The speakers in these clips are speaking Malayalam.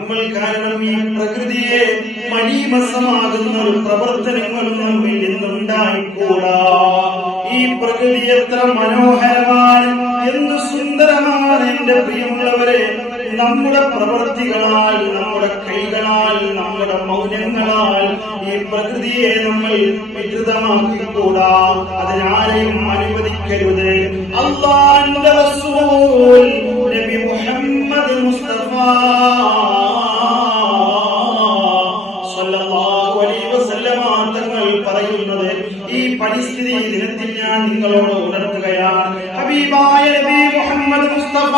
നമ്മൾ കാരണം ഈ പ്രകൃതിയെ മലീമസമാകുന്ന ഒരു പ്രവർത്തനങ്ങളും നമ്മിൽ നിന്നുണ്ടായിക്കൂടാ. ഈ പ്രകൃതി എത്ര മനോഹരമാണ്, എന്ത് സുന്ദരമാണ് എന്റെ പ്രിയമുള്ളവരെ. നമ്മുടെ പ്രവർത്തികളാൽ, നമ്മുടെ കൈകളാൽ, നമ്മുടെ മൗനങ്ങളാൽ ഈ പ്രകൃതിയെ നമ്മൾ വികൃതമാക്കിക്കൂടാ. അതിനാരെയും അനുവദിക്കരുത്. അല്ലാഹുവിന്റെ റസൂൽ നബി മുഹമ്മദ് മുസ്തഫ സല്ലല്ലാഹു അലൈഹി വസല്ലമ തങ്ങൾ പറയുന്നത് ഈ പരിസ്ഥിതി ദിനത്തിൽ ഞാൻ നിങ്ങളോട് ഉണർത്തുകയാണ്. ഹബീബായ നബി മുഹമ്മദ് മുസ്തഫ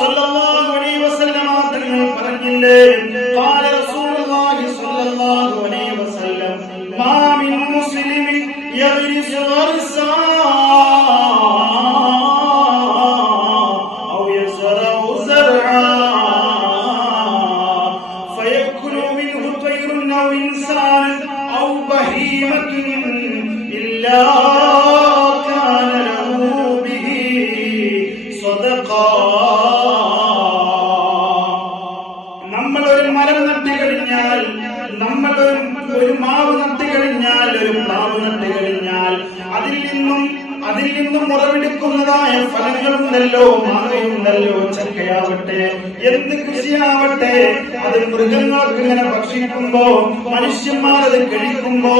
സല്ലല്ലാഹു അലൈഹി വസല്ലമ തങ്ങൾ പറഞ്ഞില്ലേ, ഖാല റസൂലുള്ളാഹി സല്ലല്ലാഹു അലൈഹി വസല്ലം മാ മിൻ മുസ്ലിമിൻ യഗ്രിസു ഗർസാ ഔ യസ്റഉ സർആ ഫയക്കുലു മിൻഹു തയ്റുൻ ഔ ഇൻസാൻ ഔ ബഹീമത്തുൻ ഇല്ലാ കാന ലഹു ബിഹി സദഖ. നമ്മൾ ഒരു മരം നട്ടു കഴിഞ്ഞാൽ, നമ്മൾ ഒരു മാവ് നട്ടു കഴിഞ്ഞാൽ, ഒരു പ്ലാവ് നട്ടു കഴിഞ്ഞാൽ അതിൽ നിന്നും ഉറവെടുക്കുന്നതായ ഫലങ്ങളുണ്ടല്ലോ, മാങ്ങയുണ്ടല്ലോ, ചക്കയാവട്ടെ, എന്ത് കൃഷിയാവട്ടെ, അത് മൃഗങ്ങൾക്ക് ഇങ്ങനെ ഭക്ഷിക്കുമ്പോ, മനുഷ്യന്മാർ അത് കഴിക്കുമ്പോ,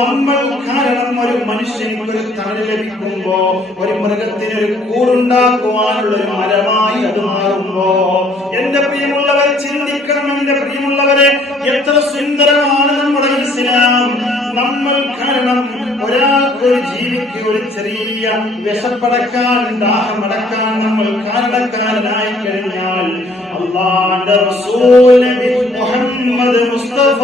നമ്മൾ കാരണം ഒരു മനുഷ്യന് ഒരു തണൽ ലഭിക്കുമ്പോ, ഒരു മൃഗത്തിനൊരു കൂടുണ്ടാക്കുവാനുള്ള ഒരു മരമായി അത് മാറുമ്പോ, എന്റെ പ്രിയമുള്ളവർ ചിന്തിക്കണം. എന്റെ പ്രിയമുള്ളവരെ, എത്ര സുന്ദരമാണ് നമ്മുടെ ഇസ്ലാം. നമ്മൾ കാരണം ഒരാൾക്ക്, ഒരു ജീവിക്ക് ഒരു ചെറിയ വിശപ്പടക്കാൻ, ദാഹമടക്കാൻ നമ്മൾ കാരണക്കാരനായി കഴിഞ്ഞാൽ അല്ലാഹുവിന്റെ റസൂൽ നബി മുഹമ്മദ് മുസ്തഫ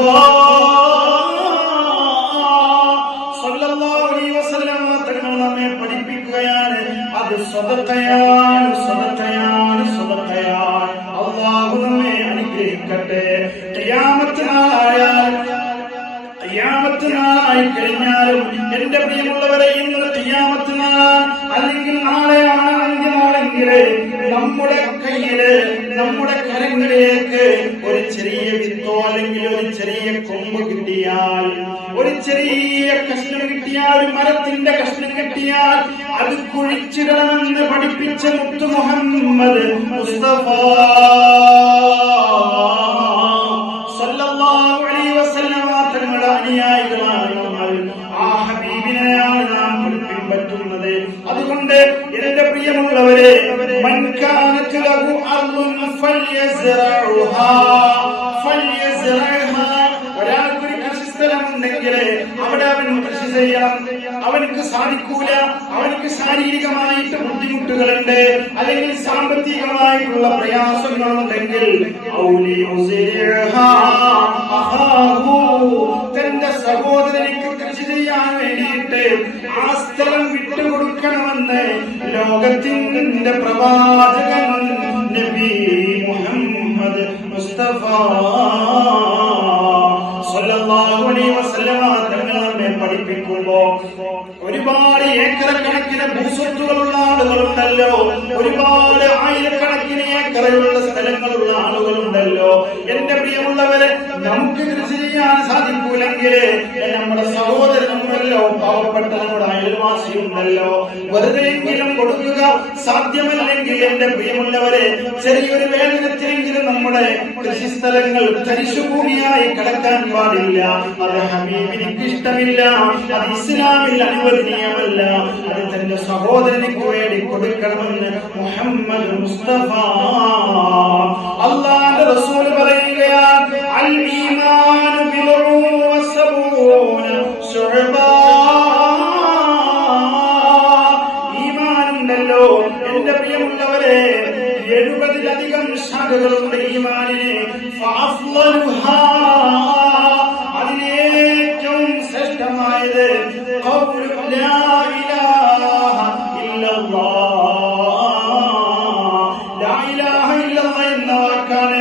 സല്ലല്ലാഹു അലൈഹി വസല്ലം തങ്ങൾ നമ്മെ പഠിപ്പിക്കുകയാണ്, അത് സദഖയാണ്, സദഖയാണ്, സദഖയാണ്. അല്ലാഹു നമ്മെ അനുഗ്രഹിക്കട്ടെ. ഖിയാമത്ത് നാളായി കഴിഞ്ഞാലും എന്റെ പ്രിയമുള്ളവരെ, ഇന്ന് ഖിയാമത്ത് നാൾ അല്ലെങ്കിൽ നാളെയാണെങ്കിൽ നമ്മുടെ കയ്യില്, നമ്മുടെ കരങ്ങളിലേക്ക് ഒരു ചെറിയ വിത്തോ അല്ലെങ്കിൽ ഒരു ചെറിയ കൊമ്പ് കിട്ടിയാൽ, ഒരു ചെറിയ കഷ്ണം കിട്ടിയാൽ, ഒരു മരത്തിന്റെ കഷ്ണം കിട്ടിയാൽ അത് കുഴിച്ചിടണമെന്ന് പഠിപ്പിച്ച മുത്തു മുഹമ്മദ് മുസ്തഫ സല്ലല്ലാഹു അലൈഹി വസല്ലം തങ്ങളുടെ അനുയായികളാണ് നമ്മൾ. ആ ഹബീബിനെയാണ് നാം പിൻപറ്റുന്നത്. അതുകൊണ്ട് എന്റെ പ്രിയമുള്ളവരെ, മൻ കാനത ലഹു അർളുൻ ഫൽയസ്റഉഹാ ഫൽയസ്റഉഹാ. ഒരാൾക്കൊരു കൃഷിസ്ഥലമുണ്ടെങ്കിൽ അവിടെ അവൻ കൃഷി ചെയ്യണം. അവനക്ക് സാധിക്കൂല, അവനക്ക് ശാരീരികമായിട്ട് ബുദ്ധിമുട്ടുകളുണ്ട്, അല്ലെങ്കിൽ സാമ്പത്തികമായിട്ടുള്ള പ്രയാസങ്ങളുണ്ടെങ്കിൽ തന്റെ സഹോദരനിക്ക് കൃഷി ചെയ്യാൻ വേണ്ടിയിട്ട് ആ സ്ഥലം വിട്ടുകൊടുക്കണമെന്ന് ലോകത്തിന്റെ പ്രവാചകൻ നബി മുഹമ്മദ് മുസ്തഫ സല്ലല്ലാഹു അലൈഹി വസല്ലം തങ്ങൾ നമ്മെ പഠിപ്പിക്കുമ്പോ, ഒരുപാട് ഏക്കർ കണക്കിന് ഭൂസ്വത്തുകളുള്ള ആളുകളുണ്ടല്ലോ, ഒരുപാട് ആയിരക്കണക്കിന് ഏക്കറുള്ള സ്ഥലങ്ങളുള്ള ആളുകളുണ്ടല്ലോ. എന്റെ പ്രിയമുള്ളവരെ, നമുക്ക് കൃഷി ചെയ്യാൻ സാധിക്കൂലെങ്കിൽ നമ്മുടെ സഹോദരനുണ്ടല്ലോ, പാവപ്പെട്ട നമ്മുടെ അയൽവാസിയുണ്ടല്ലോ, വെറുതെയെങ്കിലും കൊടുക്കുക. സാധ്യമല്ലെങ്കിൽ എന്റെ പ്രിയമുള്ളവരെ, ചെറിയൊരു വേതനത്തിലെങ്കിലും നമ്മുടെ കൃഷിസ്ഥലങ്ങൾ തരിശുഭൂമിയായി കിടക്കാൻ പാടില്ല. അത് ഹബീബിനിക്ക് ഇഷ്ടമില്ല, അത് ഇസ്ലാമിൽ അനുവദനീയമല്ല. അത് തന്റെ സഹോദരനിക്ക് വേണ്ടി കൊടുക്കണമെന്ന് മുഹമ്മദ് മുസ്തഫ അല്ലാഹുവിന്റെ റസൂൽ പറയുകയാണ്, അൽ ഈമാനു ബിദ്ഉ വസബൂന ശുഅബാ. ഈമാനുണ്ടല്ലോ എന്റെ പ്രിയമുള്ളവരെ, 70-ലധികം ശാഖകളുണ്ട് ഈമാനിന്. ഫഅഫ്ളലുഹാ, അതിലേറ്റവും ശ്രേഷ്ഠമായത് ഖൗലു ലാ ഇലാഹ ഇല്ലല്ലാഹ്. ലാ ഇലാഹ ഇല്ലല്ലാഹ് എന്ന വാക്കാണ്.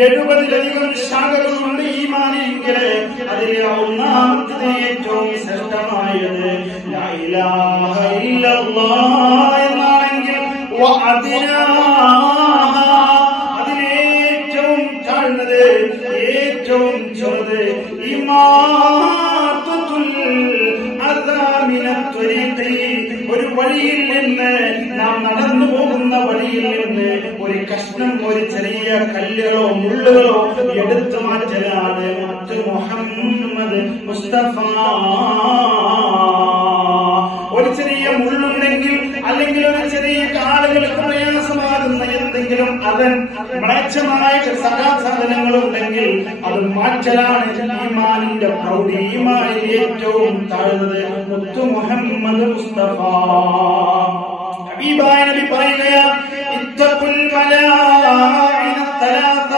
70-ലധികം ശാഖകളുണ്ട് ഈമാനിൽ. അതിലെ ഒന്നാമത്തെ ഏറ്റവും ശ്രേഷ്ഠമായത് ലാ ഇലാഹ ഇല്ലല്ലാഹ് എന്നാണെങ്കിൽ അതിലേറ്റവും താഴ്ന്ന പറയുന്നത് ഏറ്റവും ചെറുത് ഒരു വഴിയിൽ നിന്ന് നാം നടന്നു പോകുന്ന വഴിയിൽ നിന്ന് ഒരു കഷ്ണം, ഒരു ചെറിയ കല്ലുകളോ മുള്ളുകളോ എടുത്തു മാറ്റലാണ് മുത്ത് മുഹമ്മദ് മുസ്തഫ. ഒരു ചെറിയ മുള്ളുണ്ടെങ്കിൽ അല്ലെങ്കിൽ ഒരു ചെറിയ കാലുകൾക്ക് പ്രയാസമാകുന്ന എന്തെങ്കിലും അവൻ മ്ലേച്ഛമായ സാധനങ്ങളുണ്ടെങ്കിൽ അത് മാറ്റലാണ് ഈമാനിന്റെ പ്രൗഢി. ഈമാനിൽ ഏറ്റവും താഴ്ന്നത് മുത്ത് മുഹമ്മദ് മുസ്തഫ. ഹബീബായ നബി പറയുകയാണ്, ഇത്തഖുൽ മലാഇന തലാത.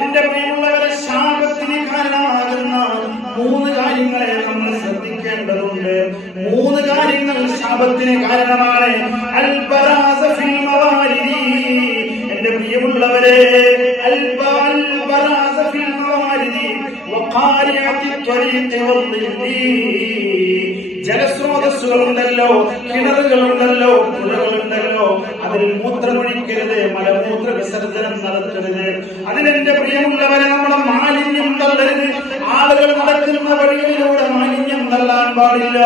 എന്റെ പ്രിയമുള്ളവരെ, ശാപത്തിന് കാരണമാകുന്ന 3 കാര്യങ്ങളെ നമ്മൾ ശ്രദ്ധിക്കേണ്ടതുണ്ട്. 3 കാര്യങ്ങൾ ശാപത്തിന് കാരണമാണ്. അൽ ബറാസ ഫിൽ മവാലിദി. എന്റെ പ്രിയമുള്ളവരെ, അൽ ബറാസ ഫിൽ മവാലിദി വഖാരിഅത്തി ത്വരീഖി വദ്ദില്ലി. ജലസ്രോതസ്സുകളുണ്ടല്ലോ, കിണറുകളുണ്ടല്ലോ, പുഴകളുണ്ടല്ലോ, അതിൽ മൂത്രമൊഴിക്കരുത്, മലമൂത്ര വിസർജനം നടത്തരുത്. അതിനെന്റെ പ്രിയമുള്ളവരെ, നമ്മുടെ മാലിന്യം തള്ളരുത്. ആളുകൾ നടക്കുന്ന വഴികളിലൂടെ മാലിന്യം തള്ളാൻ പാടില്ല.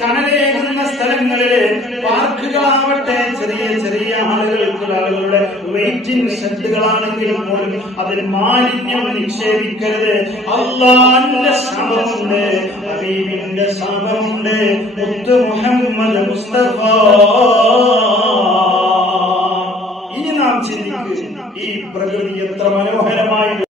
തണലേകുന്ന സ്ഥലങ്ങളില്, പാർക്കുകളാവട്ടെ, ചെറിയ ചെറിയ ആളുകളുടെ വെയിറ്റിംഗ് ഷെഡുകളാണെങ്കിൽ പോലും അതിൽ മാലിന്യം നിക്ഷേപിക്കരുത്. അല്ലാഹുവിന്റെ ശാപമുണ്ട്, ഹബീബിന്റെ ശാപമുണ്ട്. മുത്ത് മുഹമ്മദ് മുസ്തഫ. ഇനി നാം ചിന്തിക്കുക, ഈ പ്രകൃതി എത്ര മനോഹരമായി